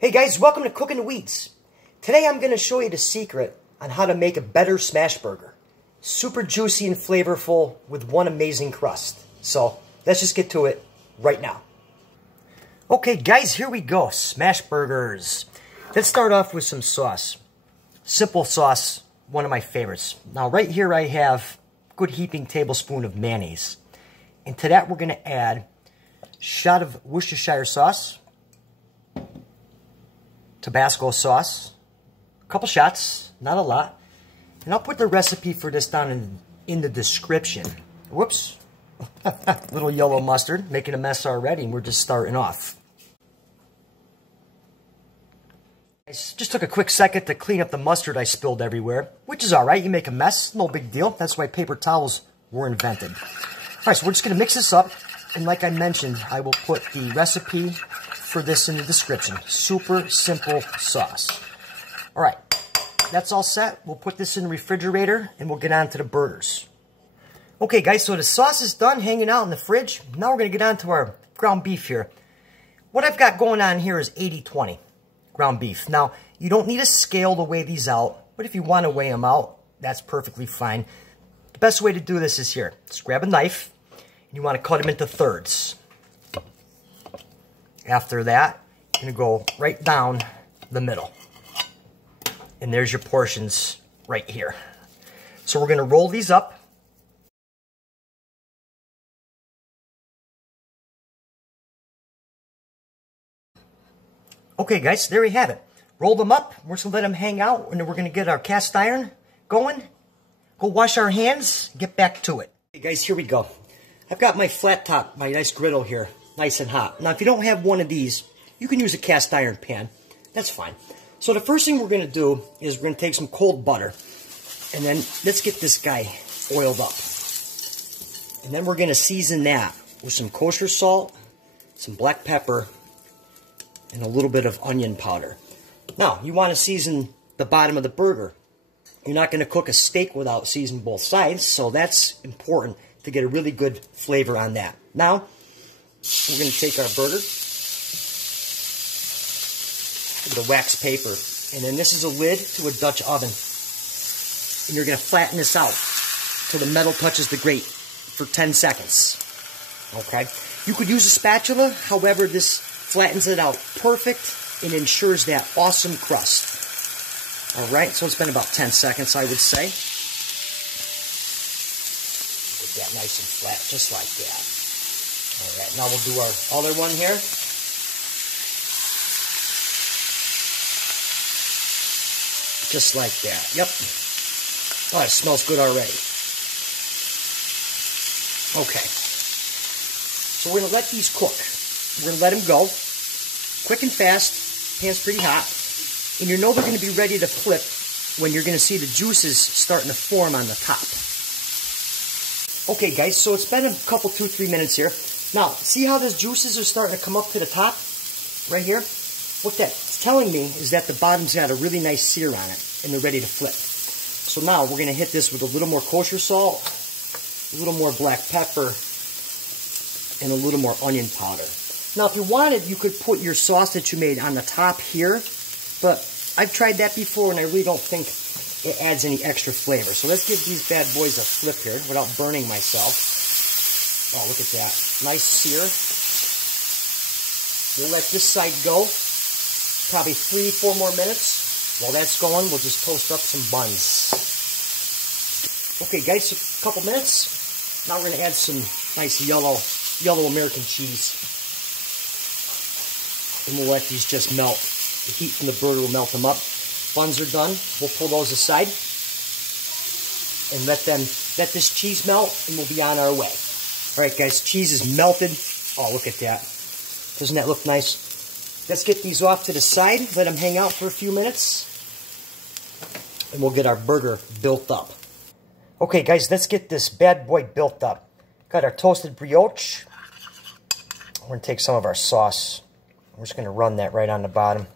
Hey guys, welcome to Cooking the Weeds. Today I'm going to show you the secret on how to make a better Smashburger. Super juicy and flavorful with one amazing crust. So let's just get to it right now. Okay guys, here we go. Smashburgers. Let's start off with some sauce. Simple sauce, one of my favorites. Now right here I have a good heaping tablespoon of mayonnaise. And to that we're going to add a shot of Worcestershire sauce, Tabasco sauce, a couple shots, not a lot. And I'll put the recipe for this down in the description. Whoops. Little yellow mustard, making a mess already, and we're just starting off. I just took a quick second to clean up the mustard I spilled everywhere, which is alright, you make a mess, no big deal. That's why paper towels were invented. Alright, so we're just going to mix this up, and like I mentioned, I will put the recipe for this in the description. Super simple sauce. Alright, that's all set. We'll put this in the refrigerator and we'll get on to the burgers. Okay guys, so the sauce is done hanging out in the fridge. Now we're going to get on to our ground beef here. What I've got going on here is 80-20 ground beef. Now, you don't need a scale to weigh these out, but if you want to weigh them out, that's perfectly fine. The best way to do this is here. Just grab a knife and you want to cut them into thirds. After that, you're going to go right down the middle. And there's your portions right here. So we're going to roll these up. Okay guys, there we have it. Roll them up. We're just going to let them hang out. And then we're going to get our cast iron going. Go wash our hands. Get back to it. Okay guys, here we go. I've got my flat top, my nice griddle here. Nice and hot. Now, if you don't have one of these, you can use a cast iron pan. That's fine. So the first thing we're going to do is we're going to take some cold butter. And then let's get this guy oiled up. And then we're going to season that with some kosher salt, some black pepper, and a little bit of onion powder. Now, you want to season the bottom of the burger. You're not going to cook a steak without seasoning both sides, so that's important to get a really good flavor on that. Now, we're going to take our burger with a wax paper, and then this is a lid to a Dutch oven. And you're going to flatten this out till the metal touches the grate for 10 seconds. Okay? You could use a spatula, however, this flattens it out perfect and ensures that awesome crust. Alright, so it's been about 10 seconds, I would say. Get that nice and flat, just like that. Alright, now we'll do our other one here. Just like that. Yep. Oh, it smells good already. Okay. So we're going to let these cook. We're going to let them go. Quick and fast. Pan's pretty hot. And you know they're going to be ready to flip when you're going to see the juices starting to form on the top. Okay, guys, so it's been a couple, 2-3 minutes here. Now, see how those juices are starting to come up to the top? Right here? What that's telling me is that the bottom's got a really nice sear on it, and they're ready to flip. So now we're going to hit this with a little more kosher salt, a little more black pepper, and a little more onion powder. Now, if you wanted, you could put your sauce that you made on the top here, but I've tried that before, and I really don't think it adds any extra flavor. So let's give these bad boys a flip here without burning myself. Oh, look at that. Nice sear. We'll let this side go. Probably 3-4 more minutes. While that's going, we'll just toast up some buns. Okay, guys, a couple minutes. Now we're going to add some nice yellow American cheese. And we'll let these just melt. The heat from the burger will melt them up. Buns are done. We'll pull those aside. And let this cheese melt, and we'll be on our way. Alright guys, cheese is melted. Oh, look at that. Doesn't that look nice? Let's get these off to the side. Let them hang out for a few minutes. And we'll get our burger built up. Okay guys, let's get this bad boy built up. Got our toasted brioche. We're going to take some of our sauce. We're just going to run that right on the bottom.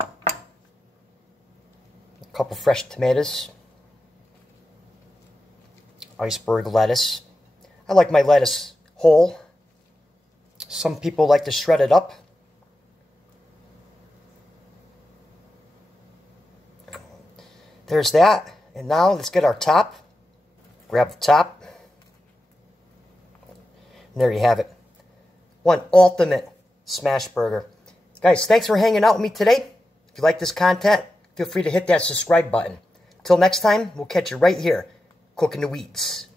A couple fresh tomatoes. Iceberg lettuce. I like my lettuce whole. Some people like to shred it up. There's that. And now let's get our top. Grab the top. And there you have it. One ultimate smash burger. Guys, thanks for hanging out with me today. If you like this content, feel free to hit that subscribe button. Till next time, we'll catch you right here, cooking the weeds.